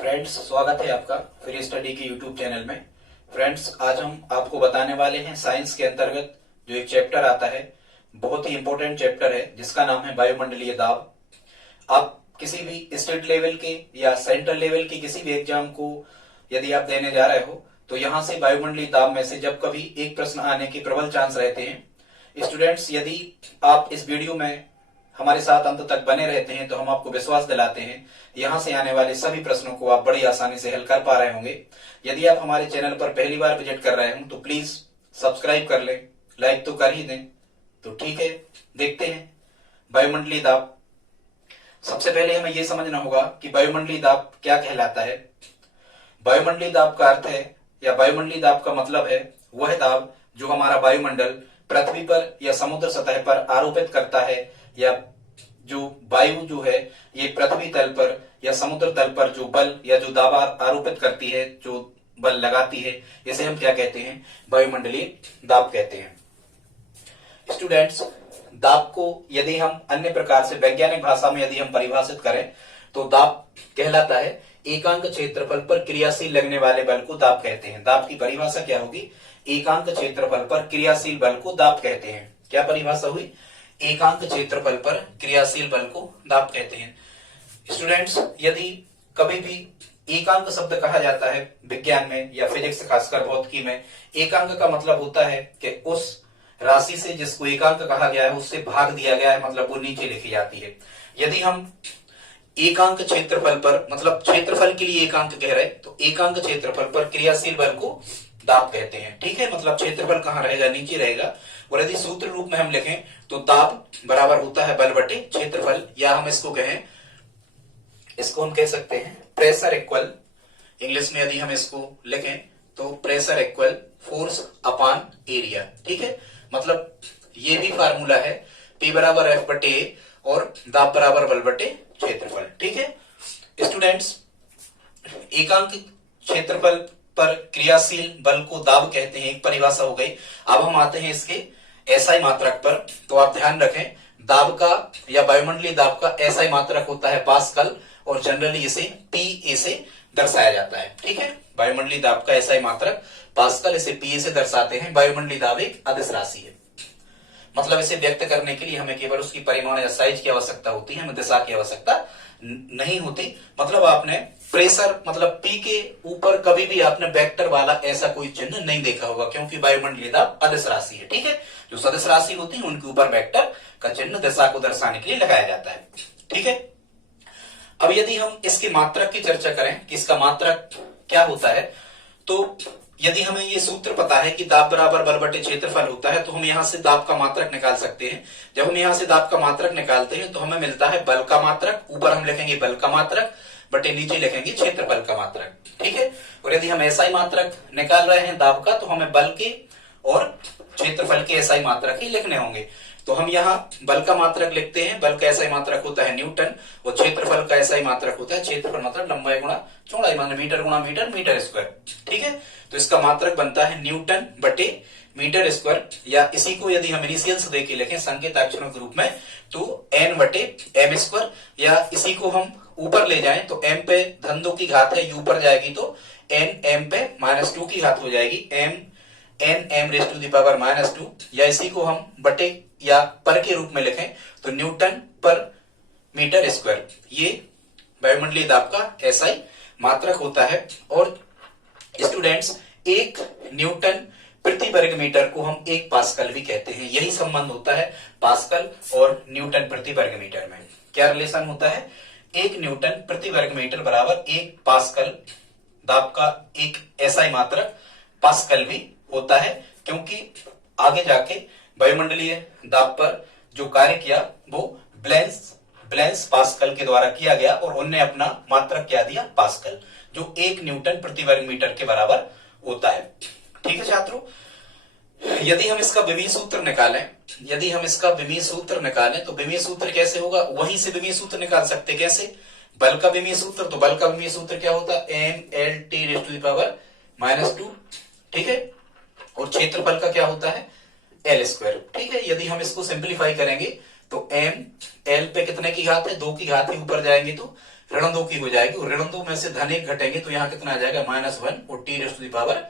Friends, स्वागत है आपका फ्री स्टडी के यूट्यूब चैनल में। फ्रेंड्स, आज हम आपको बताने वाले हैं साइंस के अंतर्गत जो एक चैप्टर आता है, बहुत ही इंपॉर्टेंट चैप्टर है जिसका नाम है वायुमंडलीय दाब। आप किसी भी स्टेट लेवल के या सेंट्रल लेवल के किसी भी एग्जाम को यदि आप देने जा रहे हो तो यहाँ से वायुमंडलीय दाब में से जब कभी एक प्रश्न आने के प्रबल चांस रहते हैं। स्टूडेंट्स, यदि आप इस वीडियो में हमारे साथ अंत तक बने रहते हैं तो हम आपको विश्वास दिलाते हैं यहाँ से आने वाले सभी प्रश्नों को आप बड़ी आसानी से हल कर पा रहे होंगे। यदि आप हमारे चैनल पर पहली बार विजिट कर रहे हो तो प्लीज सब्सक्राइब कर लें, लाइक तो कर ही दें। तो ठीक है, देखते हैं वायुमंडलीय दाब। सबसे पहले हमें यह समझना होगा कि वायुमंडलीय दाब क्या कहलाता है। वायुमंडलीय दाब का अर्थ है या वायुमंडलीय दाब का मतलब है वह दाब जो हमारा वायुमंडल पृथ्वी पर या समुद्र सतह पर आरोपित करता है, या जो वायु जो है ये पृथ्वी तल पर या समुद्र तल पर जो बल या जो दाब आरोपित करती है, जो बल लगाती है, इसे हम क्या कहते हैं? वायुमंडलीय दाब कहते हैं। स्टूडेंट्स, दाब को यदि हम अन्य प्रकार से वैज्ञानिक भाषा में यदि हम परिभाषित करें तो दाब कहलाता है एकांक क्षेत्रफल पर क्रियाशील लगने वाले बल को दाब कहते हैं। दाब की परिभाषा क्या होगी? एकांक क्षेत्रफल पर क्रियाशील बल को दाब कहते हैं। क्या परिभाषा हुई? एकांक क्षेत्रफल पर क्रियाशील बल को दाब कहते हैं। स्टूडेंट्स, यदि कभी भी एकांक शब्द कहा जाता है विज्ञान में या फिजिक्स खासकर भौतिकी में, एकांक का मतलब होता है कि उस राशि से जिसको एकांक कहा गया है उससे भाग दिया गया है, मतलब वो नीचे लिखी जाती है। यदि हम एकांक क्षेत्रफल पर मतलब क्षेत्रफल के लिए एकांक कह रहे तो एकांक क्षेत्रफल पर क्रियाशील बल को दाब कहते हैं। ठीक है, मतलब क्षेत्रफल कहाँ रहेगा? नीचे रहेगा। और यदि सूत्र रूप में हम लिखें तो दाब बराबर होता है बल बटे क्षेत्रफल, या हम इसको कहें, इसको हम कह सकते हैं प्रेशर इक्वल, इंग्लिश में यदि हम इसको लिखें तो pressure equal force upon area. ठीक है, मतलब ये भी फार्मूला है, P बराबर F बटे ए और दाब बराबर बल बटे क्षेत्रफल। ठीक है स्टूडेंट्स, एकांक क्षेत्रफल पर क्रियाशील बल को दाब कहते हैं, एक परिभाषा हो गई। अब हम आते हैं इसके एसआई मात्रक पर। तो आप ध्यान रखें, दाब का या वायुमंडलीय दाब का एसआई मात्रक होता है पास्कल, और जनरली इसे पीए से दर्शाया जाता है। ठीक है, वायुमंडलीय दाब का एसआई मात्रक पास्कल, इसे पीए से दर्शाते हैं। वायुमंडलीय दाब एक अदिश राशि है, मतलब इसे व्यक्त करने के लिए हमें केवल उसकी परिमाण या साइज की आवश्यकता होती है, हमें दिशा की आवश्यकता नहीं होती। मतलब आपने प्रेशर मतलब पी के ऊपर कभी भी आपने वेक्टर वाला ऐसा कोई चिन्ह नहीं देखा होगा, क्योंकि वायुमंडलीय दाब अदिश राशि है। ठीक है, जो सदिश राशि होती है उनके ऊपर वेक्टर का चिन्ह दिशा को दर्शाने के लिए लगाया जाता है। ठीक है, अब यदि हम इसके मात्रक की चर्चा करें कि इसका मात्रक क्या होता है, तो यदि हमें ये सूत्र पता है कि दाब बराबर बल बटे क्षेत्रफल होता है तो हम यहां से दाब का मात्रक निकाल सकते हैं। जब हम यहां से दाब का मात्रक निकालते हैं तो हमें मिलता है बल का मात्रक, ऊपर हम लिखेंगे बल का मात्रक बटे नीचे लिखेंगे क्षेत्रफल का मात्रक। ठीक है, और यदि हम एसआई मात्रक निकाल रहे हैं दाब का तो हमें बल के और क्षेत्रफल के एसआई मात्रक ही लिखने होंगे। तो हम यहाँ बल का मात्रक लिखते हैं, बल का एसआई मात्रक होता है न्यूटन, और क्षेत्रफल का एसआई मात्रक होता है, क्षेत्रफल मतलब लंबाई गुणा चौड़ाई, मान मीटर गुणा मीटर, मीटर स्क्वायर। ठीक है, तो इसका मात्रक बनता है न्यूटन बटे मीटर स्क्वायर, या इसी को यदि हम इनिशियल्स देके लिखें संकेताक्षरों के रूप में तो एन बटे एम स्क्वायर, या इसी को हम ऊपर ले जाएं तो एम पे धन 2 की घात है, यू पर जाएगी तो एन एम पे -2 की घात हो जाएगी, M N M raise to the power -2, या इसी को हम बटे या पर के रूप में लिखें तो न्यूटन पर मीटर स्क्वायर। ये वायुमंडलीय दाब का एसआई मात्रक होता है। और स्टूडेंट्स, 1 न्यूटन प्रति वर्ग मीटर को हम 1 पास्कल भी कहते हैं। यही संबंध होता है पास्कल और न्यूटन प्रति वर्ग मीटर में। क्या रिलेशन होता है? 1 न्यूटन प्रति वर्ग मीटर बराबर 1 पास्कल। दाब का एक एसआई मात्रक पास्कल भी होता है, क्योंकि आगे जाके वायुमंडलीय दाब पर जो कार्य किया वो ब्लेंस पास्कल के द्वारा किया गया, और उनने अपना मात्रक क्या दिया? पास्कल, जो 1 न्यूटन प्रति वर्ग मीटर के बराबर होता है। ठीक है छात्रों, यदि हम इसका विमीय सूत्र निकालें, तो विमीय सूत्र कैसे होगा? वहीं से विमीय सूत्र निकाल सकते। कैसे? बल का विमीय सूत्र, तो बल का विमीय सूत्र क्या होता है? M L T raise to the power -2। ठीक है, और क्षेत्रफल का क्या होता है? L square. ठीक है, यदि हम इसको सिंप्लीफाई करेंगे तो एम एल पे कितने की घात है? 2 की घात है, ऊपर जाएंगे तो ऋण 2 की हो जाएगी, और ऋण 2 में से धन 1 घटेंगे तो यहाँ कितना आ जाएगा -1 और t⁻⁻²।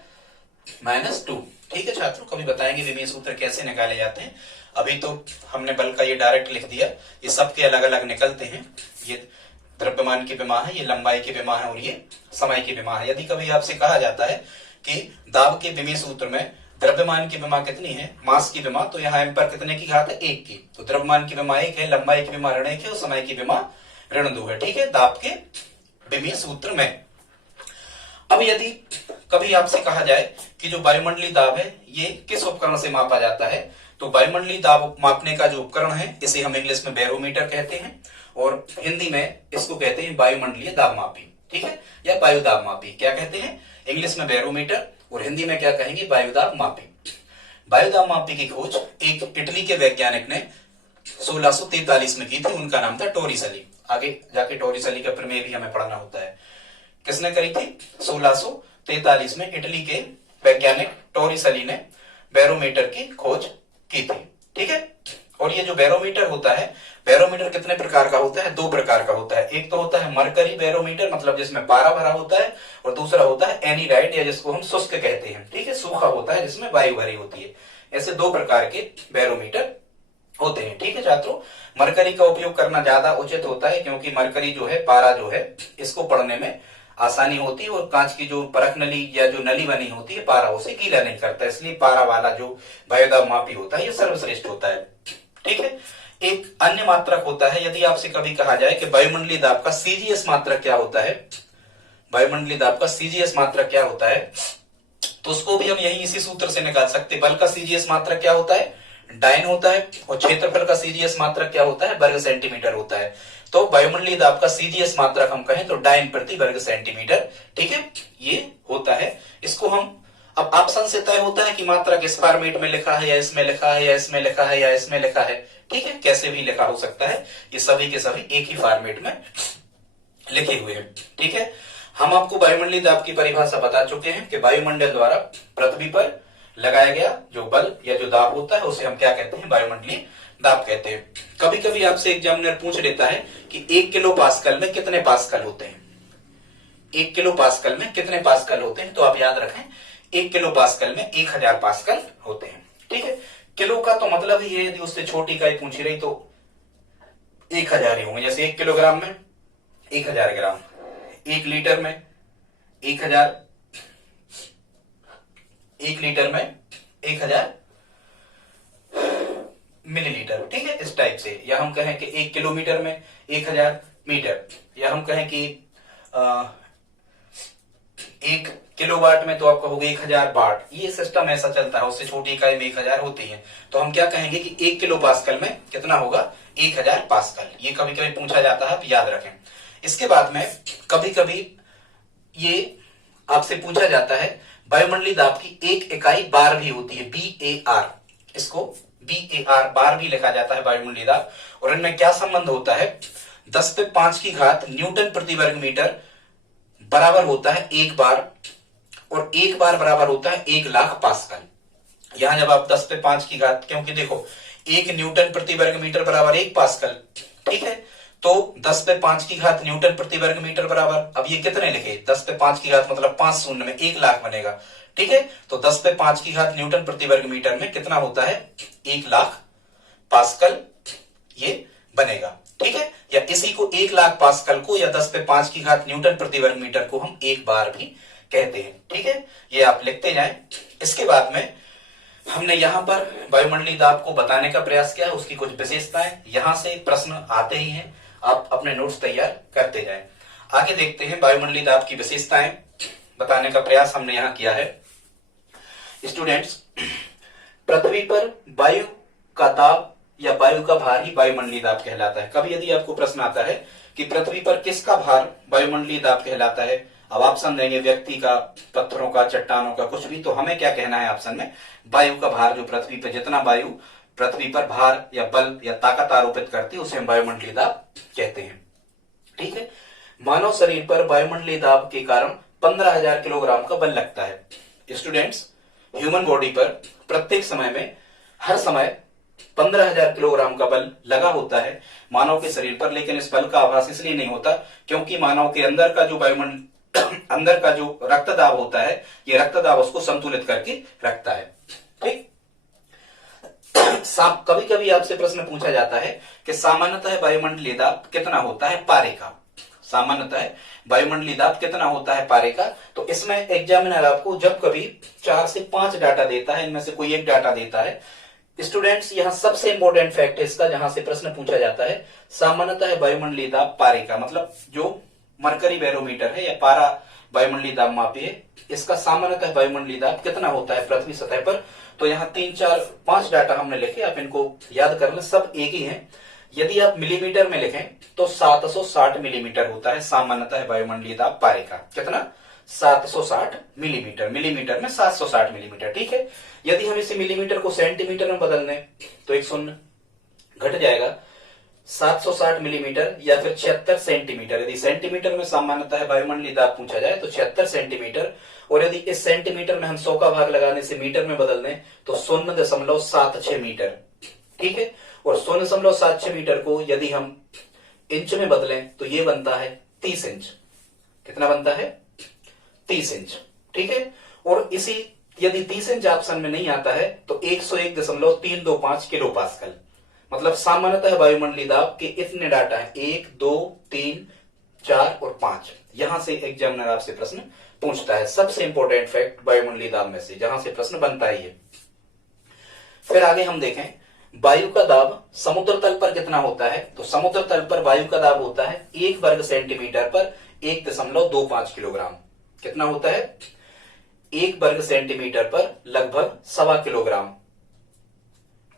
ठीक है छात्रों, कभी बताएंगे विमीय सूत्र कैसे निकाले जाते हैं। अभी तो हमने बल का ये डायरेक्ट लिख दिया, ये सबके अलग अलग निकलते हैं। ये द्रव्यमान की विमा है, ये लंबाई की विमा है, और ये समय की विमा है। यदि कभी आपसे कहा जाता है कि दाब के विमीय सूत्र में द्रव्यमान की विमा कितनी है, मास की विमा, तो यहाँ एम पर कितने की घात है, 1 की। तो द्रव्यमान की विमा 1 है, लंबाई की विमा ऋण 1 है, और समय की विमा ऋण 2 है। ठीक है, दाब के विमीय सूत्र में। अब यदि कभी आपसे कहा जाए कि जो वायुमंडलीय दाब है ये किस उपकरण से मापा जाता है, तो वायुमंडलीय दाब मापने का जो उपकरण है इसे हम इंग्लिश में बैरोमीटर कहते हैं, और हिंदी में इसको कहते हैं वायुमंडलीय दाब मापी। ठीक है, या वायु दाब मापी। क्या कहते हैं, इंग्लिश में बैरोमीटर और हिंदी में क्या कहेंगे, वायु दाब मापी। वायु दाब मापी की खोज एक इटली के वैज्ञानिक ने 1643 में की थी, उनका नाम था टोरिसेली। आगे जाके टोरिसेली का प्रमेय भी हमें पढ़ना होता है। किसने करी थी, 1643 में इटली के वैज्ञानिक टोरिसेली ने बैरोमीटर की खोज की थी। ठीक है, और ये जो बैरोमीटर होता है, बैरोमीटर कितने प्रकार का होता है, 2 प्रकार का होता है। एक तो होता है मरकरी बैरोमीटर, मतलब जिसमें पारा भरा होता है, और दूसरा होता है एनीराइड, या जिसको हम शुष्क कहते हैं। ठीक है, सूखा होता है जिसमें वायु भरी होती है। ऐसे 2 प्रकार के बैरोमीटर होते हैं। ठीक है छात्रों, मरकरी का उपयोग करना ज्यादा उचित होता है, क्योंकि मरकरी जो है, पारा जो है, इसको पढ़ने में आसानी होती है, और कांच की जो परख नली या जो नली बनी होती है, पारा उसे गीला नहीं करता, इसलिए पारा वाला जो वायुदाब मापी होता है ये सर्वश्रेष्ठ होता है। ठीक है, एक अन्य मात्रक होता है। यदि आपसे कभी कहा जाए कि वायुमंडलीय दाब का सीजीएस मात्रक क्या होता है, वायुमंडलीय दाब का सीजीएस मात्रक क्या होता है, तो उसको भी हम यही इसी सूत्र से निकाल सकते हैं। बल का सीजीएस मात्रक क्या होता है, डाइन होता है, और क्षेत्रफल का सीजीएस मात्रक क्या होता है, वर्ग सेंटीमीटर होता है। तो वायुमंडलीय दाब का सीजीएस मात्रक हम कहें तो डाइन प्रति वर्ग सेंटीमीटर। ठीक है, ये होता है। इसको हम अब ऑप्शन से तय होता है कि मात्रक इस फॉर्मेट में लिखा है, या इसमें लिखा है, या इसमें लिखा है, या इसमें लिखा है। ठीक है, कैसे भी लिखा हो सकता है, ये सभी के सभी एक ही फॉर्मेट में लिखे हुए हैं। ठीक है, हम आपको वायुमंडलीय दाब की परिभाषा बता चुके हैं कि वायुमंडल द्वारा पृथ्वी पर लगाया गया जो बल या जो दाब होता है उसे हम क्या कहते हैं, वायुमंडलीय दाब कहते हैं। कभी कभी आपसे एग्जामिनर पूछ लेता है कि 1 किलो पास्कल में कितने पास्कल होते हैं, 1 किलो पास्कल में कितने पास्कल होते हैं, तो आप याद रखें 1 किलो पास्कल में 1000 पास्कल होते हैं। ठीक है, किलो का तो मतलब ही है, यदि उससे छोटी इकाई पूछी रही तो 1000 ही होंगे। जैसे 1 किलोग्राम में 1000 ग्राम, 1 लीटर में 1000, 1 लीटर में 1000 मिलीलीटर। ठीक है, इस टाइप से। या हम कहें कि 1 किलोमीटर में 1000 मीटर, या हम कहें कि 1 किलोवाट में तो आपका होगा 1000 वाट। ये सिस्टम ऐसा चलता है, उससे छोटी इकाई में 1000 होती है। तो हम क्या कहेंगे कि 1 किलो पास्कल में कितना होगा, 1000 पास्कल। ये कभी कभी पूछा जाता है, आप याद रखें। इसके बाद में कभी कभी ये आपसे पूछा जाता है, वायुमंडलीय दाब की एक इकाई बार भी होती है, BAR। इसको BAR बार भी लिखा जाता है, वायुमंडलीय दाब। और इनमें क्या संबंध होता है, 10 पे 5 की घात न्यूटन प्रति वर्ग मीटर बराबर होता है 1 बार, और 1 बार बराबर होता है 1 लाख पास्कल। यहां जब आप 10 पे 5 की घात, क्योंकि देखो 1 न्यूटन प्रति वर्ग मीटर बराबर 1 पास्कल। ठीक है, तो 10 पे 5 की घात न्यूटन प्रति वर्ग मीटर बराबर, अब ये कितने लिखे, 10 पे 5 की घात मतलब 5 शून्य में 1 लाख बनेगा। ठीक है, तो 10 पे 5 की घात न्यूटन प्रति वर्ग मीटर में कितना होता है, 1 लाख पास्कल ये बनेगा। ठीक है, या इसी को 1 लाख पास्कल को, या 10 पे 5 की घात न्यूटन प्रति वर्ग मीटर को हम 1 बार भी कहते हैं। ठीक है, ये आप लिखते जाएं। इसके बाद में हमने यहां पर वायुमंडलीय दाब को बताने का प्रयास किया है, उसकी कुछ विशेषताएं, यहां से प्रश्न आते ही हैं, आप अपने नोट्स तैयार करते जाएं। आगे देखते हैं वायुमंडलीय दाब की विशेषताएं बताने का प्रयास हमने यहां किया है। स्टूडेंट्स, पृथ्वी पर वायु का दाब या वायु का भार ही वायुमंडलीय दाब कहलाता है। कभी यदि आपको प्रश्न आता है कि पृथ्वी पर किसका भार वायुमंडलीय दाब कहलाता है, अब ऑप्शन देंगे व्यक्ति का, पत्थरों का, चट्टानों का, कुछ भी, तो हमें क्या कहना है ऑप्शन में, वायु का भार। जो पृथ्वी पर जितना वायु पृथ्वी पर भार या बल या ताकत आरोपित करती है उसे हम वायुमंडलीय दाब कहते हैं। ठीक है, मानव शरीर पर वायुमंडलीय दाब के कारण 15,000 किलोग्राम का बल लगता है। स्टूडेंट्स, ह्यूमन बॉडी पर प्रत्येक समय में हर समय 15,000 किलोग्राम का बल लगा होता है मानव के शरीर पर, लेकिन इस बल का आभास इसलिए नहीं होता क्योंकि मानव के अंदर का जो वायुमंडल अंदर का जो रक्त दाब होता है, ये रक्त दाब उसको संतुलित करके रखता है। ठीक। कभी कभी आपसे प्रश्न पूछा जाता है कि सामान्यतः वायुमंडलीय दाब कितना होता है पारे का। सामान्यतः वायुमंडलीय दाब कितना होता है पारे का। तो इसमें एग्जामिनर आपको जब कभी 4 से 5 डाटा देता है, इनमें से कोई एक डाटा देता है। स्टूडेंट्स, यहां सबसे इंपॉर्टेंट फैक्ट है इसका, जहां से प्रश्न पूछा जाता है सामान्यतः वायुमंडलीय दाब पारे का, मतलब जो मरकरी बैरोमीटर है या पारा वायुमंडलीय दाब मापी है, इसका सामान्यतः वायुमंडलीय दाब कितना होता है पृथ्वी सतह पर। तो यहाँ 3, 4, 5 डाटा हमने लिखे, आप इनको याद कर लें, सब एक ही हैं। यदि आप मिलीमीटर में लिखें तो 760 मिलीमीटर होता है सामान्यतः वायुमंडलीय दाब पारे का। कितना? 760 मिलीमीटर। मिलीमीटर में 760 मिलीमीटर। ठीक है। यदि हम इसे मिलीमीटर को सेंटीमीटर में बदल दें तो एक शून्य घट जाएगा, 760 मिलीमीटर या फिर 76 सेंटीमीटर। यदि सेंटीमीटर में सामान्यतः वायुमंडलीय दाब पूछा जाए तो 76 सेंटीमीटर, और यदि इस सेंटीमीटर में हम 100 का भाग लगाने से मीटर में बदल दें तो 0.76 मीटर। ठीक है। और 0.76 मीटर को यदि हम इंच में बदलें तो ये बनता है 30 इंच। कितना बनता है? 30 इंच। ठीक है। और इसी यदि 30 इंच ऑप्शन में नहीं आता है तो 101.325 किलो पास्कल। मतलब सामान्यतः वायुमंडलीय दाब के इतने डाटा है, 1, 2, 3, 4 और 5। यहां से एग्जामिनर आपसे प्रश्न पूछता है। सबसे इंपॉर्टेंट फैक्ट वायुमंडलीय दाब में से, जहां से प्रश्न बनता ही है। फिर आगे हम देखें वायु का दाब समुद्र तल पर कितना होता है। तो समुद्र तल पर वायु का दाब होता है 1 वर्ग सेंटीमीटर पर 1.25 किलोग्राम। कितना होता है? 1 वर्ग सेंटीमीटर पर लगभग 1.25 किलोग्राम।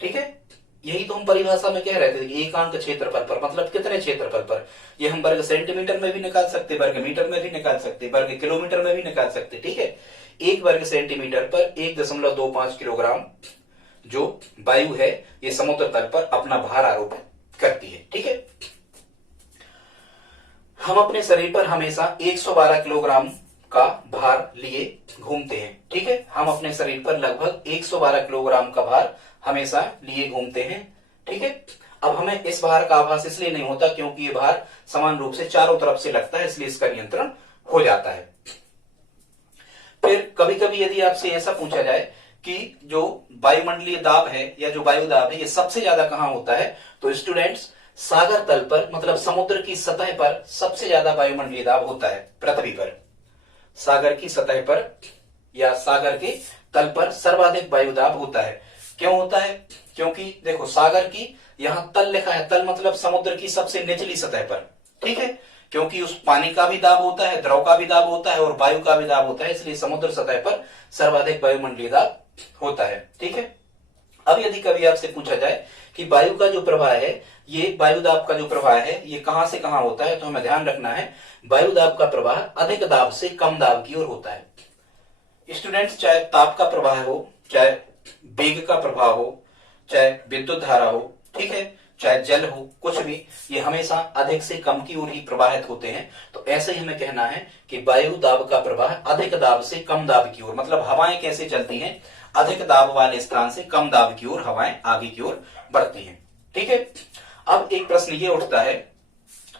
ठीक है। यही तो हम परिभाषा में कह रहे थे कि एकांक क्षेत्रफल पर, मतलब कितने क्षेत्रफल पर। ये हम वर्ग सेंटीमीटर में भी निकाल सकते, वर्ग मीटर में भी निकाल सकते, वर्ग किलोमीटर में भी निकाल सकते। ठीक है। 1 वर्ग सेंटीमीटर पर 1.25 किलोग्राम जो वायु है ये समुद्र तल पर अपना भार आरोपित करती है। ठीक है। हम अपने शरीर पर हमेशा 112 किलोग्राम का भार लिए घूमते हैं। ठीक है। हम अपने शरीर पर लगभग 112 किलोग्राम का भार हमेशा लिए घूमते हैं। ठीक है। अब हमें इस भार का आभास इसलिए नहीं होता क्योंकि ये भार समान रूप से चारों तरफ से लगता है, इसलिए इसका नियंत्रण हो जाता है। फिर कभी कभी यदि आपसे ऐसा पूछा जाए कि जो वायुमंडलीय दाब है या जो वायु दाब है ये सबसे ज्यादा कहां होता है, तो स्टूडेंट्स सागर तल पर, मतलब समुद्र की सतह पर सबसे ज्यादा वायुमंडलीय दाब होता है पृथ्वी पर। सागर की सतह पर या सागर के तल पर सर्वाधिक वायु दाब होता है। क्यों होता है? क्योंकि देखो सागर की यहां तल लिखा है, तल मतलब समुद्र की सबसे निचली सतह पर। ठीक है। क्योंकि उस पानी का भी दाब होता है, द्रव का भी दाब होता है और वायु का भी दाब होता है, इसलिए समुद्र सतह पर सर्वाधिक वायुमंडलीय दाब होता है। ठीक है। अब यदि कभी आपसे पूछा जाए कि वायु का जो प्रवाह है, ये वायु दाब का जो प्रवाह है ये कहां से कहां होता है, तो हमें ध्यान रखना है वायु दाब का प्रवाह अधिक दाब से कम दाब की ओर होता है। स्टूडेंट्स, चाहे ताप का प्रवाह हो, चाहे वेग का प्रवाह हो, चाहे विद्युत धारा हो, ठीक है, चाहे जल हो, कुछ भी, ये हमेशा अधिक से कम की ओर ही प्रवाहित होते हैं। तो ऐसे ही हमें कहना है कि वायु दाब का प्रवाह अधिक दाब से कम दाब की ओर, मतलब हवाएं कैसे चलती हैं, अधिक दाब वाले स्थान से कम दाब की ओर हवाएं आगे की ओर बढ़ती हैं। ठीक है। अब एक प्रश्न ये उठता है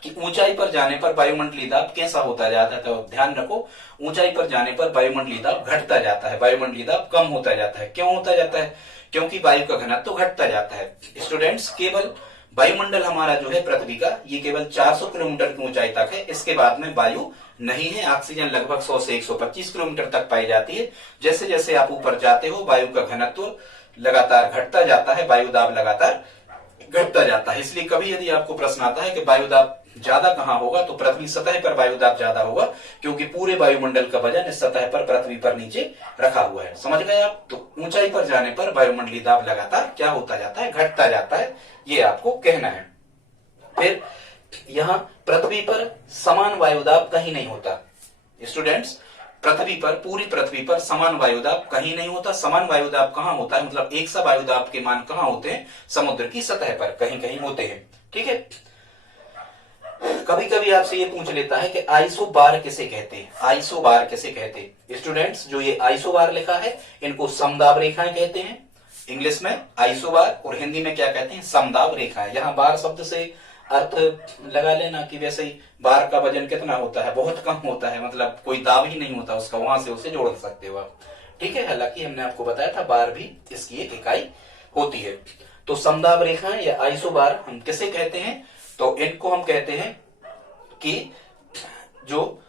कि ऊंचाई पर जाने पर वायुमंडलीय दाब कैसा होता जाता है। तो ध्यान रखो, ऊंचाई पर जाने पर वायुमंडलीय दाब घटता जाता है, वायुमंडलीय दाब कम होता जाता है। क्यों होता जाता है? क्योंकि वायु का घनत्व तो घटता जाता है। स्टूडेंट्स, केवल वायुमंडल हमारा जो है पृथ्वी का, ये केवल 400 किलोमीटर की ऊंचाई तक है। इसके बाद में वायु नहीं है। ऑक्सीजन लगभग 100 से 125 किलोमीटर तक पाई जाती है। जैसे जैसे आप ऊपर जाते हो वायु का घनत्व लगातार घटता जाता है, वायु दाब लगातार घटता जाता है। इसलिए कभी यदि आपको प्रश्न आता है कि वायु दाब ज्यादा कहां होगा, तो पृथ्वी सतह पर वायु दाब ज्यादा होगा, क्योंकि पूरे वायुमंडल का वजन इस सतह पर पृथ्वी पर नीचे रखा हुआ है। समझ गए आप? तो ऊंचाई पर जाने पर वायुमंडलीय दाब लगातार क्या होता जाता है? घटता जाता है। ये आपको कहना है। फिर यहां पृथ्वी पर समान वायु दाब कहीं नहीं होता। स्टूडेंट्स, पृथ्वी पर, पूरी पृथ्वी पर समान वायुदाब कहीं नहीं होता। समान वायुदाब कहां होता है, मतलब एक सा वायुदाब के मान कहां होते हैं? समुद्र की सतह पर कहीं कहीं होते हैं। ठीक है। कभी कभी आपसे ये पूछ लेता है कि आइसोबार किसे कहते हैं, आइसोबार किसे कहते हैं। स्टूडेंट्स, जो ये आइसोबार लिखा है इनको समदाब रेखाएं कहते हैं, इंग्लिश में आइसोबार और हिंदी में क्या कहते हैं, समदाब रेखाएं। यहाँ बार शब्द से अर्थ लगा लेना कि वैसे ही बार का वजन कितना होता है, बहुत कम होता है, मतलब कोई दाब ही नहीं होता उसका, वहां से उसे जोड़ सकते हो आप। ठीक है, हालांकि हमने आपको बताया था बार भी इसकी एक इकाई होती है। तो समदाब रेखाएं या आइसोबार हम किसे कहते हैं, तो इनको हम कहते हैं कि जो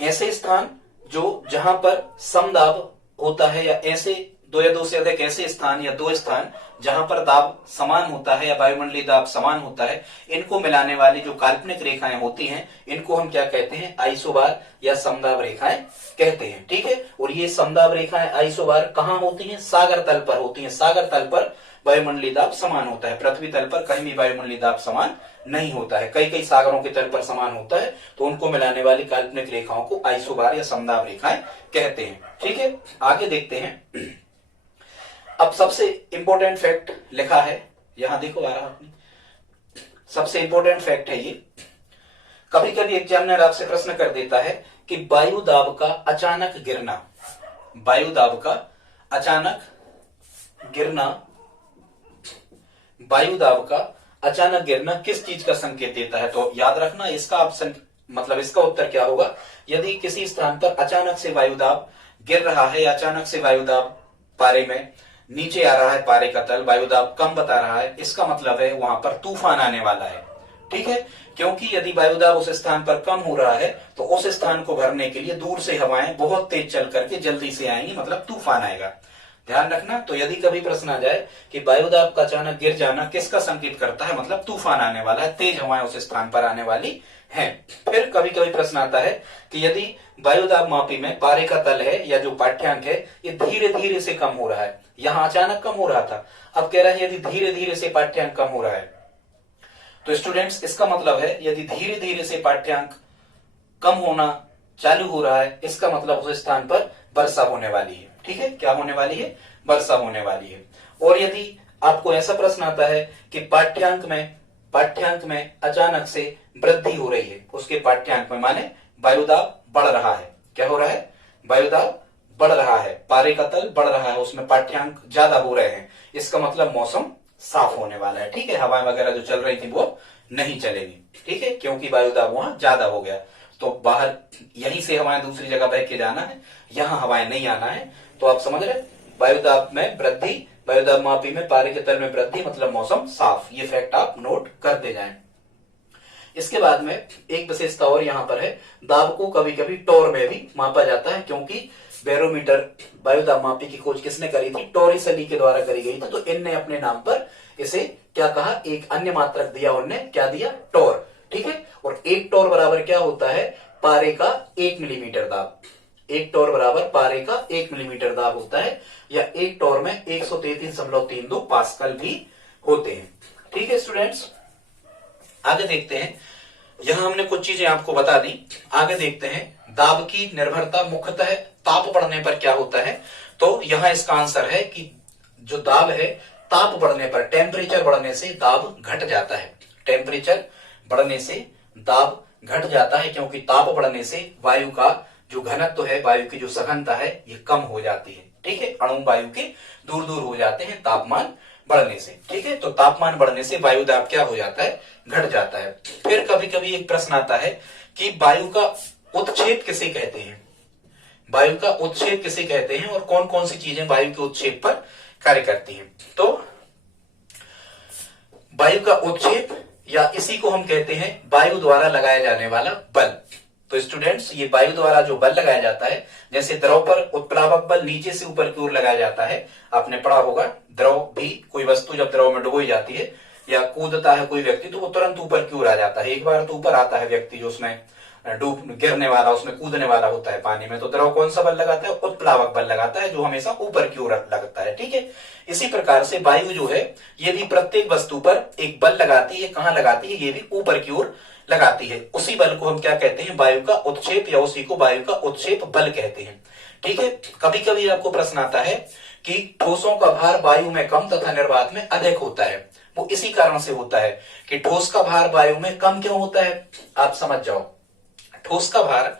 ऐसे स्थान जो जहां पर समदाब होता है, या ऐसे दो या दो से अधिक ऐसे स्थान या दो स्थान जहां पर दाब समान होता है या वायुमंडलीय दाब समान होता है, इनको मिलाने वाली जो काल्पनिक रेखाएं होती हैं, इनको हम क्या कहते हैं, आइसोबार या समदाब रेखाएं कहते हैं। ठीक है, और ये समदाब रेखाएं आइसोबार कहां होती हैं, सागर तल पर होती हैं। सागर तल पर वायुमंडलीय दाब समान होता है, पृथ्वी तल पर कहीं भी वायुमंडलीय दाब समान नहीं होता है, कई कई सागरों के तल पर समान होता है, तो उनको मिलाने वाली काल्पनिक रेखाओं को आइसोबार या समदाब रेखाएं कहते हैं। ठीक है, आगे देखते हैं। अब सबसे इंपॉर्टेंट फैक्ट लिखा है, यहां देखो आ रहा आपने, सबसे इंपॉर्टेंट फैक्ट है ये। कभी कभी एग्जामिनर आपसे प्रश्न कर देता है कि वायु दाब का अचानक गिरना, वायु दाब का अचानक गिरना, वायु दाब का अचानक गिरना किस चीज का संकेत देता है। तो याद रखना इसका ऑप्शन, मतलब इसका उत्तर क्या होगा, यदि किसी स्थान पर अचानक से वायु दाब गिर रहा है, अचानक से वायु दाब पारे में नीचे आ रहा है, पारे का तल वायु दाब कम बता रहा है, इसका मतलब है वहां पर तूफान आने वाला है। ठीक है, क्योंकि यदि वायु दाब उस स्थान पर कम हो रहा है तो उस स्थान को भरने के लिए दूर से हवाएं बहुत तेज चल करके जल्दी से आएंगी, मतलब तूफान आएगा। ध्यान रखना, तो यदि कभी प्रश्न आ जाए कि वायु दाब का अचानक गिर जाना किसका संकेत करता है, मतलब तूफान आने वाला है, तेज हवाएं उस स्थान पर आने वाली हैं। फिर कभी कभी प्रश्न आता है कि यदि वायु दाब मापी में पारे का तल है या जो पाठ्यांक है ये धीरे धीरे से कम हो रहा है, यहां अचानक कम हो रहा था, अब कह रहा है यदि धीरे धीरे से पाठ्यांक कम हो रहा है, तो स्टूडेंट्स इसका मतलब है यदि धीरे धीरे से पाठ्यांक कम होना चालू हो रहा है, इसका मतलब उस स्थान पर वर्षा होने वाली है। ठीक है, क्या होने वाली है, वर्षा होने वाली है। और यदि आपको ऐसा प्रश्न आता है कि पाठ्यांक में अचानक से वृद्धि हो रही है, उसके पाठ्यांक में माने वायु दाब बढ़ रहा है, क्या हो रहा है, वायु दाब बढ़ रहा है, पारे का तल बढ़ रहा है, उसमें पाठ्यांक ज्यादा हो रहे हैं, इसका मतलब मौसम साफ होने वाला है। ठीक है, हवाएं वगैरह जो चल रही थी वो नहीं चलेगी। ठीक है, क्योंकि वायु दाब वहां ज्यादा हो गया, तो बाहर यहीं से हवाएं दूसरी जगह बह के जाना है, यहां हवाएं नहीं आना है। तो आप समझ रहे, वायु दाब में वृद्धि, वायु दाब मापी में पारे के तल में वृद्धि मतलब मौसम साफ, ये फैक्ट आप नोट करते जाएं। इसके बाद में एक विशेषता और यहाँ पर है, दाब को कभी कभी टोर में भी मापा जाता है, क्योंकि बैरोमीटर वायु दाब मापी की खोज किसने करी थी, टॉरिसली के द्वारा करी गई थी, तो इनने अपने नाम पर इसे क्या कहा, एक अन्य मात्रक दिया, उनने क्या दिया, टोर। ठीक है, और एक टोर बराबर क्या होता है, पारे का 1 मिलीमीटर दाब, एक टोर बराबर पारे का 1 मिलीमीटर दाब होता है, या एक टोर में 133.32 पास्कल भी होते हैं। ठीक है स्टूडेंट्स, आगे देखते हैं, यहां हमने कुछ चीजें आपको बता दी, आगे देखते हैं। दाब की निर्भरता मुख्यतः ताप बढ़ने पर क्या होता है, तो यहां इसका आंसर है कि जो दाब है ताप बढ़ने पर, टेम्परेचर बढ़ने से दाब घट जाता है, टेम्परेचर बढ़ने से दाब घट जाता है, क्योंकि ताप बढ़ने से वायु का जो घनत्व है, वायु की जो सघनता है ये कम हो जाती है। ठीक है, अणु वायु के दूर दूर हो जाते हैं तापमान बढ़ने से। ठीक है, तो तापमान बढ़ने से वायु दाब क्या हो जाता है, घट जाता है। फिर कभी कभी एक प्रश्न आता है कि वायु का उत्क्षेप किसे कहते हैं, वायु का उत्क्षेप किसे कहते हैं और कौन कौन सी चीजें वायु के उत्क्षेप पर कार्य करती हैं। तो वायु का उत्क्षेप, या इसी को हम कहते हैं वायु द्वारा लगाया जाने वाला बल। तो स्टूडेंट्स, ये वायु द्वारा जो बल लगाया जाता है, जैसे द्रव पर उत्प्लावक बल नीचे से ऊपर की ओर लगाया जाता है, आपने पढ़ा होगा, द्रव भी, कोई वस्तु जब द्रव में डुबोई जाती है या कूदता है कोई व्यक्ति, तो वो तुरंत ऊपर की ओर आ जाता है, एक बार तो ऊपर आता है व्यक्ति जो उसमें डूब गिरने वाला, उसमें कूदने वाला होता है पानी में, तो द्रव कौन सा बल लगाता है, उत्प्लावक बल लगाता है, जो हमेशा ऊपर की ओर लगता है। ठीक है, इसी प्रकार से वायु जो है ये भी प्रत्येक वस्तु पर एक बल लगाती है, कहां लगाती है, ये भी ऊपर की ओर लगाती है। उसी बल को हम क्या कहते हैं, वायु का उत्क्षेप, या उसी को वायु का उत्क्षेप बल कहते हैं। ठीक है, कभी कभी आपको प्रश्न आता है कि ठोसों का भार वायु में कम तथा निर्वात में अधिक होता है, वो इसी कारण से होता है कि ठोस का भार वायु में कम क्यों होता है, आप समझ जाओ। ठोस का भार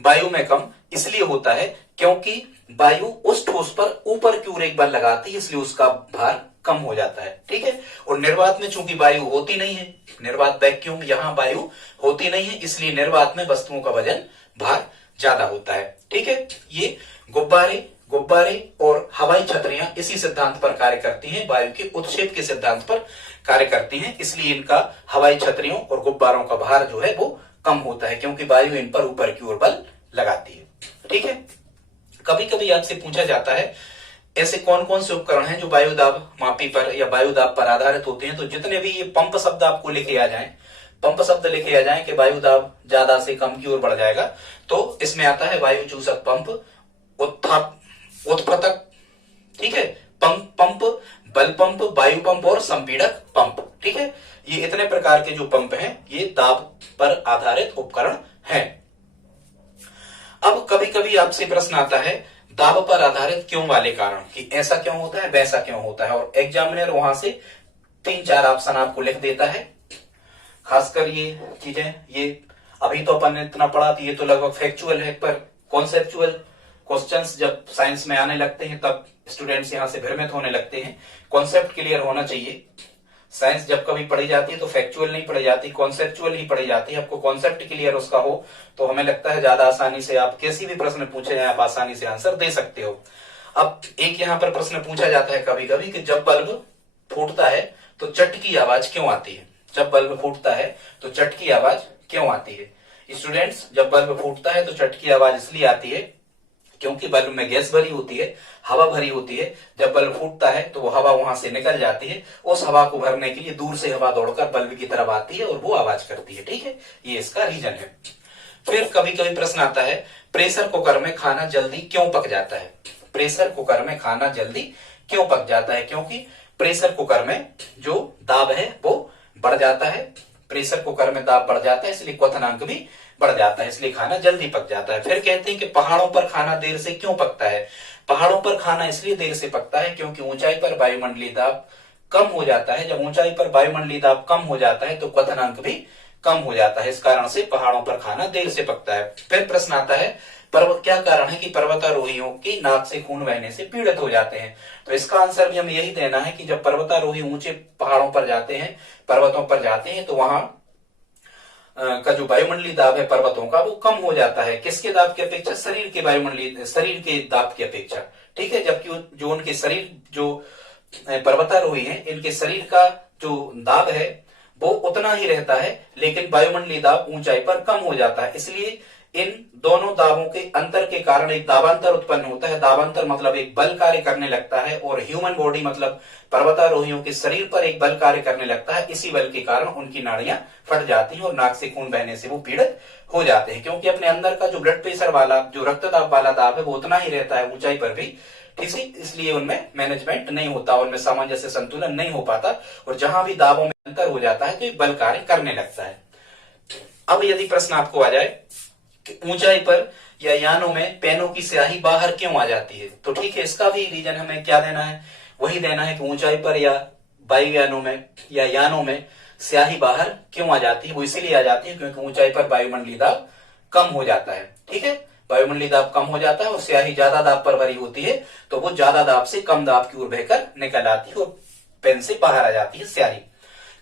वायु में कम इसलिए होता है क्योंकि वायु उस ठोस पर ऊपर की ओर एक बल लगाती है, इसलिए उसका भार कम हो जाता है। ठीक है। और निर्वात में चूंकि वायु होती नहीं है, निर्वात वैक्यूम, यहां वायु होती नहीं है, इसलिए निर्वात में वस्तुओं का वजन भार ज्यादा होता है। ठीक है। ये गुब्बारे गुब्बारे और हवाई छतरियां इसी सिद्धांत पर कार्य करती हैं, वायु के उत्क्षेप के सिद्धांत पर कार्य करती हैं, इसलिए इनका हवाई छतरियों और गुब्बारों का भार जो है वो कम होता है, क्योंकि वायु इन पर ऊपर की ओर बल लगाती है। ठीक है। कभी कभी आपसे पूछा जाता है ऐसे कौन कौन से उपकरण हैं जो वायु दाब मापी पर या वायु दाब पर आधारित होते हैं। तो जितने भी ये पंप शब्द आपको लिखे आ जाएं, पंप शब्द लिखे आ जाएं कि वायु दाब ज्यादा से कम की ओर बढ़ जाएगा, तो इसमें आता है वायु चूसक पंप, उत्पतक, ठीक है, पंप, बल पंप, वायु पंप और संपीड़क पंप। ठीक है। ये इतने प्रकार के जो पंप हैं ये दाब पर आधारित उपकरण हैं। अब कभी कभी आपसे प्रश्न आता है दाब पर आधारित क्यों वाले कारण, कि ऐसा क्यों होता है वैसा क्यों होता है, और एग्जामिनर वहां से 3-4 ऑप्शन आपको लिख देता है। खासकर ये चीजें, ये अभी तो अपन ने इतना पढ़ा था, ये तो लगभग फैक्चुअल है, पर कॉन्सेप्चुअल क्वेश्चंस जब साइंस में आने लगते हैं तब स्टूडेंट्स यहां से भ्रमित होने लगते हैं। कॉन्सेप्ट क्लियर होना चाहिए। साइंस जब कभी पढ़ी जाती है तो फैक्चुअल नहीं पढ़ी जाती, कॉन्सेप्चुअल ही पढ़ी जाती है। आपको कॉन्सेप्ट क्लियर उसका हो तो हमें लगता है ज्यादा आसानी से आप किसी भी प्रश्न पूछे जाए आप आसानी से आंसर दे सकते हो। अब एक यहाँ पर प्रश्न पूछा जाता है कभी कभी कि जब बल्ब फूटता है तो चट की आवाज क्यों आती है। जब बल्ब फूटता है तो चट की आवाज क्यों आती है। स्टूडेंट्स, जब बल्ब फूटता है तो चट की आवाज इसलिए आती है क्योंकि बल्ब में गैस भरी होती है, हवा भरी होती है। जब बल्ब फूटता है तो वो हवा वहां से निकल जाती है, उस हवा को भरने के लिए दूर से हवा दौड़कर बल्ब की तरफ आती है और वो आवाज करती है। ठीक है। ये इसका रीजन है। फिर कभी कभी प्रश्न आता है प्रेशर कुकर में खाना जल्दी क्यों पक जाता है। प्रेशर कुकर में खाना जल्दी क्यों पक जाता है, क्योंकि प्रेशर कुकर में जो दाब है वो बढ़ जाता है। प्रेशर कुकर में दाब बढ़ जाता है इसलिए क्वथनांक भी बढ़ जाता है, इसलिए खाना जल्दी पक जाता है। फिर कहते हैं कि पहाड़ों पर खाना देर से क्यों पकता है। पहाड़ों पर खाना इसलिए देर से पकता है क्योंकि ऊंचाई पर वायुमंडलीय दाब कम हो जाता है। जब ऊंचाई पर वायुमंडलीय दाब कम हो जाता है तो क्वथनांक भी कम हो जाता है, इस कारण से पहाड़ों पर खाना देर से पकता है। फिर प्रश्न आता है क्या कारण है कि पर्वतारोहियों की नाक से खून बहने से पीड़ित हो जाते हैं। तो इसका आंसर भी हमें यही देना है कि जब पर्वतारोही ऊंचे पहाड़ों पर जाते हैं, पर्वतों पर जाते हैं, तो वहां का जो वायुमंडलीय दाब है पर्वतों का वो कम हो जाता है। किसके दाब की अपेक्षा? शरीर के दाब की अपेक्षा। ठीक है। जबकि जो उनके शरीर, जो पर्वतारोही हैं, इनके शरीर का जो दाब है वो उतना ही रहता है, लेकिन वायुमंडलीय दाब ऊंचाई पर कम हो जाता है। इसलिए इन दोनों दाबों के अंतर के कारण एक दाबांतर उत्पन्न होता है। दाबांतर मतलब एक बल कार्य करने लगता है, और ह्यूमन बॉडी मतलब पर्वतारोहियों के शरीर पर एक बल कार्य करने लगता है। इसी बल के कारण उनकी नाड़ियां फट जाती हैं और नाक से खून बहने से वो पीड़ित हो जाते हैं, क्योंकि अपने अंदर का जो ब्लड प्रेशर वाला, जो रक्तदाब वाला दाब है वो उतना ही रहता है ऊंचाई पर भी। ठीक है। इसलिए उनमें मैनेजमेंट नहीं होता, उनमें सामंजस्य संतुलन नहीं हो पाता, और जहां भी दाबों में अंतर हो जाता है तो एक बल कार्य करने लगता है। अब यदि प्रश्न आपको आ जाए कि ऊंचाई पर या यानों में पेनों की स्याही बाहर क्यों आ जाती है, तो ठीक है, इसका भी रीजन हमें क्या देना है, वही देना है कि ऊंचाई पर या वायुयानों में या यानों में स्याही बाहर क्यों आ जाती है। वो इसीलिए आ जाती है क्योंकि ऊंचाई पर वायुमंडलीय दाब कम हो जाता है। ठीक है। वायुमंडलीय दाब कम हो जाता है और स्याही ज्यादा दाब पर भरी होती है, तो वो ज्यादा दाब से कम दाब की ओर बहकर निकल आती है और पेन से बाहर आ जाती है स्याही।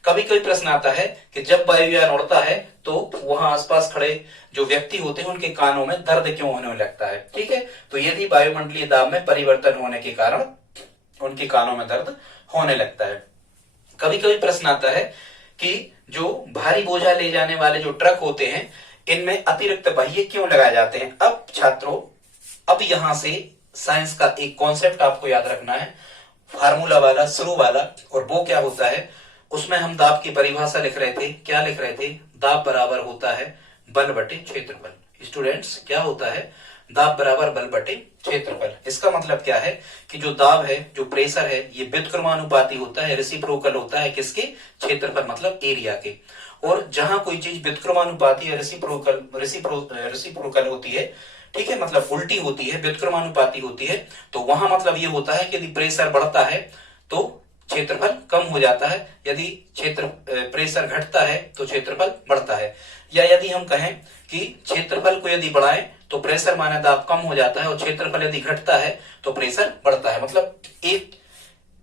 कभी कभी प्रश्न आता है कि जब वायुयान उड़ता है तो वहां आसपास खड़े जो व्यक्ति होते हैं उनके कानों में दर्द क्यों होने लगता है। ठीक है। तो यदि वायुमंडलीय दाब में परिवर्तन होने के कारण उनके कानों में दर्द होने लगता है। कभी कभी प्रश्न आता है कि जो भारी बोझा ले जाने वाले जो ट्रक होते हैं इनमें अतिरिक्त पहिए क्यों लगाए जाते हैं। अब छात्रों, अब यहां से साइंस का एक कॉन्सेप्ट आपको याद रखना है, फार्मूला वाला, शुरू वाला, और वो क्या होता है, उसमें हम दाब की परिभाषा लिख रहे थे। क्या लिख रहे थे? दाब बराबर होता है बल बटे क्षेत्रफल। स्टूडेंट्स, क्या होता है? दाब बराबर बल बटे क्षेत्रफल। इसका मतलब क्या है कि जो दाब है, जो प्रेशर है, ये व्युत्क्रमानुपाती होता है, रेसिप्रोकल होता है किसके? क्षेत्रफल मतलब एरिया के। और जहां कोई चीज व्युत्क्रमानुपाती या रेसिप्रोकल होती है, ठीक है, मतलब उल्टी होती है, व्युत्क्रमानुपाती होती है, तो वहां मतलब ये होता है कि यदि प्रेशर बढ़ता है तो क्षेत्रफल कम हो जाता है, यदि प्रेशर घटता है तो क्षेत्रफल बढ़ता है। या यदि हम कहें कि क्षेत्रफल को यदि बढ़ाएं तो प्रेशर माने दाब कम हो जाता है, और क्षेत्रफल यदि घटता है तो प्रेशर बढ़ता है। मतलब एक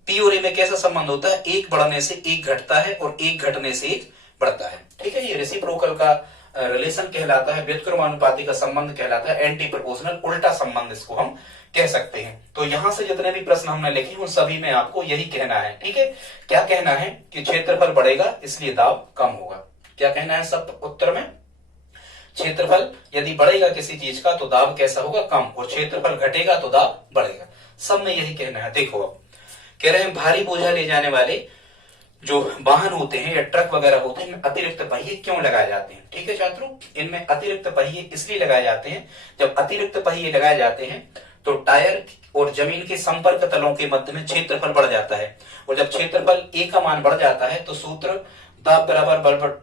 पी और ए में कैसा संबंध होता है, एक बढ़ने से एक घटता है और एक घटने से एक बढ़ता है। ठीक है, ये रेसिप्रोकल का रिलेशन कहलाता है, व्युत्क्रमानुपाती का संबंध कहलाता है, एंटी प्रोपोर्शनल उल्टा संबंध इसको हम कह सकते हैं। तो यहां से जितने भी प्रश्न हमने लिखे उन सभी में आपको यही कहना है। ठीक है, क्या कहना है कि क्षेत्रफल बढ़ेगा इसलिए दाब कम होगा। क्या कहना है सब उत्तर में, क्षेत्रफल यदि बढ़ेगा किसी चीज का तो दाब कैसा होगा, कम, और क्षेत्रफल घटेगा तो दाब बढ़ेगा। सब में यही कहना है। देखो अब कह रहे हैं भारी बोझा ले जाने वाले जो वाहन होते हैं या ट्रक वगैरह होते हैं, इनमें अतिरिक्त पहिए क्यों लगाए जाते हैं। ठीक है छात्रों, इनमें अतिरिक्त पहिए इसलिए लगाए जाते हैं, जब अतिरिक्त पहिए लगाए जाते हैं तो टायर और जमीन के संपर्क तलों के मध्य में क्षेत्रफल बढ़ जाता है, और जब क्षेत्रफल ए का मान बढ़ जाता है तो सूत्र दाब बराबर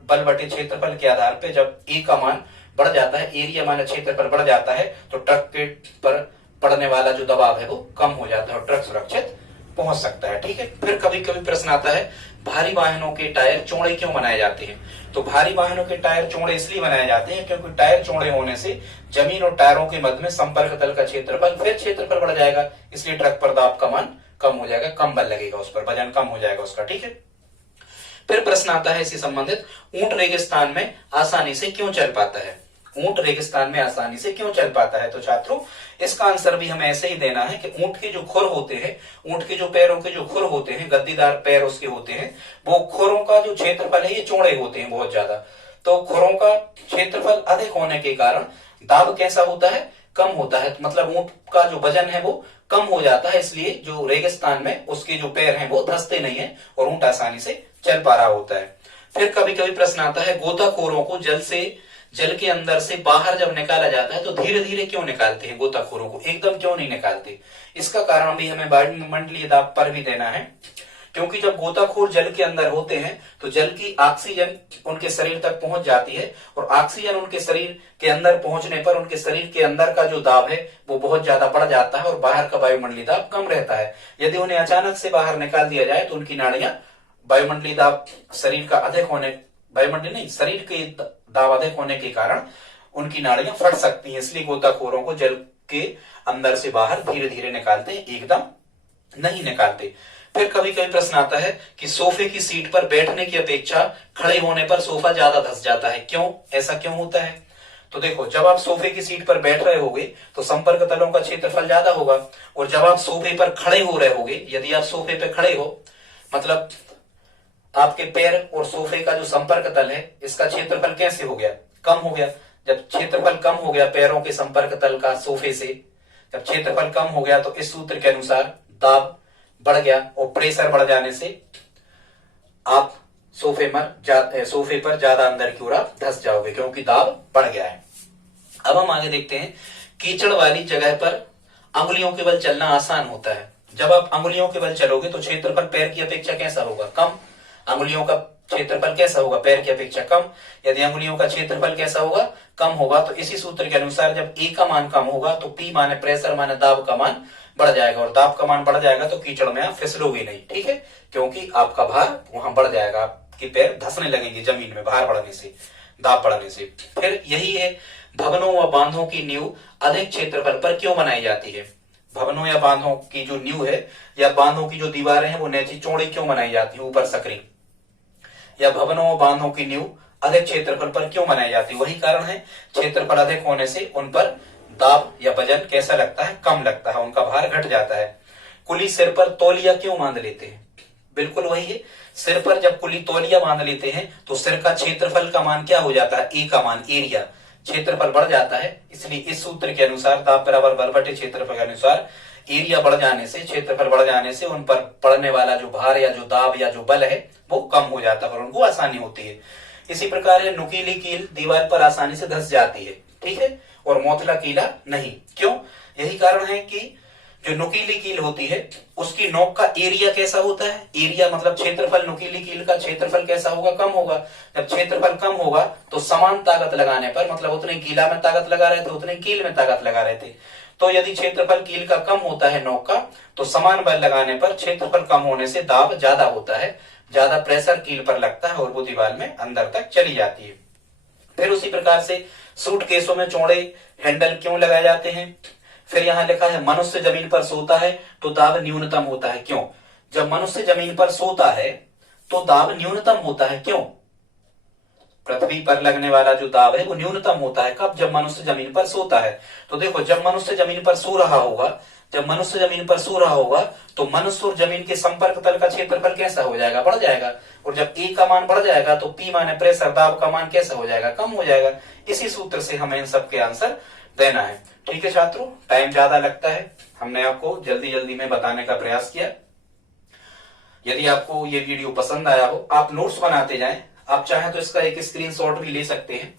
बल बटे क्षेत्रफल के आधार पर जब ए का मान बढ़ जाता है, एरिया माने क्षेत्रफल बढ़ जाता है, तो ट्रक के पर पड़ने वाला जो दबाव है वो कम हो जाता है और ट्रक सुरक्षित पहुंच सकता है। ठीक है, फिर कभी कभी प्रश्न आता है भारी वाहनों के टायर चौड़े क्यों बनाए जाते हैं। तो भारी वाहनों के टायर चौड़े इसलिए बनाए जाते हैं क्योंकि टायर चौड़े होने से जमीन और टायरों के मध्य में संपर्क तल का क्षेत्रफल, फिर क्षेत्रफल बढ़ जाएगा, इसलिए ट्रक पर दाब का मान कम हो जाएगा, कम बल लगेगा उस पर, वजन कम हो जाएगा उसका। ठीक है, फिर प्रश्न आता है इससे संबंधित, ऊंट रेगिस्तान में आसानी से क्यों चल पाता है। ऊंट रेगिस्तान में आसानी से क्यों चल पाता है। तो छात्रों इसका आंसर भी हमें ऐसे ही देना है कि ऊंट के जो खुर होते हैं, ऊंट के जो पैरों के जो खुर होते हैं, गद्दीदार पैर उसके होते हैं, वो खुरों का जो क्षेत्रफल है ये चौड़े होते हैं बहुत ज्यादा, तो खुरों का क्षेत्रफल अधिक होने के कारण दाब कैसा होता है, कम होता है। मतलब ऊंट का जो वजन है वो कम हो जाता है, इसलिए जो रेगिस्तान में उसके जो पैर हैं वो धंसते नहीं है और ऊंट आसानी से चल पा रहा होता है। फिर कभी कभी प्रश्न आता है गोताखोरों को जल के अंदर से बाहर जब निकाला जाता है तो धीरे धीरे क्यों निकालते हैं, गोताखोरों को एकदम क्यों नहीं निकालते। इसका कारण भी हमें वायुमंडलीय दाब पर भी देना है, क्योंकि जब गोताखोर जल के अंदर होते हैं तो जल की ऑक्सीजन उनके शरीर तक पहुंच जाती है, और ऑक्सीजन उनके शरीर के अंदर पहुंचने पर उनके शरीर के अंदर का जो दाब है वो बहुत ज्यादा बढ़ जाता है और बाहर का वायुमंडलीय दाब कम रहता है। यदि उन्हें अचानक से बाहर निकाल दिया जाए तो उनकी नाड़ियां वायुमंडलीय दाब शरीर का अधिक होने, वायुमंडलीय नहीं, शरीर के दाब अधिक होने के कारण उनकी नाड़ियां फट सकती हैं, इसलिए गोताखोरों को जल के अंदर से बाहर धीरे धीरे निकालते हैं, एकदम नहीं निकालते। फिर कभी कभी प्रश्न आता है कि सोफे की सीट पर बैठने की अपेक्षा खड़े होने पर सोफा ज्यादा धंस जाता है, क्यों, ऐसा क्यों होता है। तो देखो जब आप सोफे की सीट पर बैठ रहे होगे तो संपर्क तलों का क्षेत्रफल ज्यादा होगा, और जब आप सोफे पर खड़े हो रहे होगे, यदि आप सोफे पर खड़े हो मतलब आपके पैर और सोफे का जो संपर्क तल है इसका क्षेत्रफल कैसे हो गया, कम हो गया। जब क्षेत्रफल कम हो गया पैरों के संपर्क तल का सोफे से, जब क्षेत्रफल कम हो गया तो इस सूत्र के अनुसार दाब बढ़ गया, और प्रेशर बढ़ जाने से आप सोफे पर ज्यादा अंदर की ओर धंस जाओगे क्योंकि दाब बढ़ गया है। अब हम आगे देखते हैं, कीचड़ वाली जगह पर अंगुलियों के बल चलना आसान होता है। जब आप अंगुलियों के बल चलोगे तो क्षेत्रफल पैर की अपेक्षा कैसा होगा, कम। अंगुलियों का क्षेत्रफल कैसा होगा, पैर की अपेक्षा कम। यदि अंगुलियों का क्षेत्रफल कैसा होगा, कम होगा, तो इसी सूत्र के अनुसार जब ए का मान कम होगा तो पी माने प्रेशर माने दाब का मान बढ़ जाएगा, और दाब का मान बढ़ जाएगा तो कीचड़ में आप फिसलोगे नहीं। ठीक है, क्योंकि आपका भार वहां बढ़ जाएगा, आपके पैर धंसने लगेंगे जमीन में भार बढ़ने से, दाब बढ़ने से। फिर यही है, भवनों व बांधों की नींव अधिक क्षेत्रफल पर क्यों बनाई जाती है। भवनों या बांधों की जो नींव है या बांधों की जो दीवारें हैं वो नेची चौड़ी क्यों बनाई जाती है, ऊपर सकरी, या भवनों व बांधों की नींव अधिक क्षेत्रफल पर क्यों बनाई जाती है। वही कारण है, क्षेत्रफल अधिक होने से उन पर दाब या वजन कैसा लगता है, कम लगता है, उनका भार घट जाता है। कुली सिर पर तौलिया क्यों बांध लेते हैं, बिल्कुल वही है, सिर पर जब कुली तौलिया बांध लेते हैं तो सिर का क्षेत्रफल का मान क्या हो जाता है, ए का मान, एरिया, क्षेत्रफल बढ़ जाता है। इसलिए इस सूत्र के अनुसार दाब बराबर बल बटे क्षेत्रफल के अनुसार एरिया बढ़ जाने से, क्षेत्रफल बढ़ जाने से उन पर पड़ने वाला जो भार या जो दाब या जो बल है वो कम हो जाता है और उनको आसानी होती है। इसी प्रकार नुकीली कील दीवार पर आसानी से धंस जाती है, ठीक है, और मोथला कीला नहीं, क्यों, यही कारण है कि जो नुकीली कील होती है उसकी नोक का एरिया कैसा होता है, एरिया मतलब क्षेत्रफल, नुकीली कील का क्षेत्रफल कैसा होगा, कम होगा। जब क्षेत्रफल कम होगा तो समान ताकत लगाने पर, मतलब उतने कीला में ताकत लगा रहे थे उतने कील में ताकत लगा रहे थे, तो यदि क्षेत्रफल कील का कम होता है नोक का, तो समान बल लगाने पर क्षेत्रफल कम होने से दाब ज्यादा होता है, ज्यादा प्रेशर कील पर लगता है और वो दीवार में अंदर तक चली जाती है। फिर उसी प्रकार से सूटकेसों में चौड़े हैंडल क्यों लगाए जाते हैं। फिर यहाँ लिखा है मनुष्य जमीन पर सोता है तो दाब न्यूनतम होता है, क्यों। जब मनुष्य जमीन पर सोता है तो दाब न्यूनतम होता है, क्यों। पृथ्वी पर लगने वाला जो दाब है वो न्यूनतम होता है कब, जब मनुष्य जमीन पर सोता है। तो देखो जब मनुष्य जमीन पर सो रहा होगा, जब मनुष्य जमीन पर सो रहा होगा तो मनुष्य और जमीन के संपर्क तल का क्षेत्रफल कैसा हो जाएगा, बढ़ जाएगा। और जब ए का मान बढ़ जाएगा तो पी माने प्रेशर, दाब का मान कैसा हो जाएगा, कम हो जाएगा। इसी सूत्र से हमें इन सबके आंसर देना है। ठीक है छात्रों, टाइम ज्यादा लगता है, हमने आपको जल्दी जल्दी में बताने का प्रयास किया। यदि आपको ये वीडियो पसंद आया हो, आप नोट्स बनाते जाएं। आप चाहें तो इसका एक स्क्रीनशॉट भी ले सकते हैं।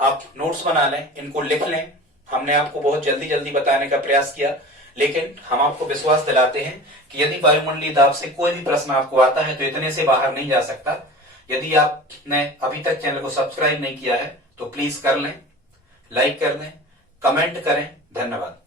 आप नोट्स बना लें, इनको लिख लें। हमने आपको बहुत जल्दी जल्दी बताने का प्रयास किया, लेकिन हम आपको विश्वास दिलाते हैं कि यदि वायुमंडलीय दाब से कोई भी प्रश्न आपको आता है तो इतने से बाहर नहीं जा सकता। यदि आपने अभी तक चैनल को सब्सक्राइब नहीं किया है तो प्लीज कर लें, लाइक कर दें, कमेंट करें। धन्यवाद।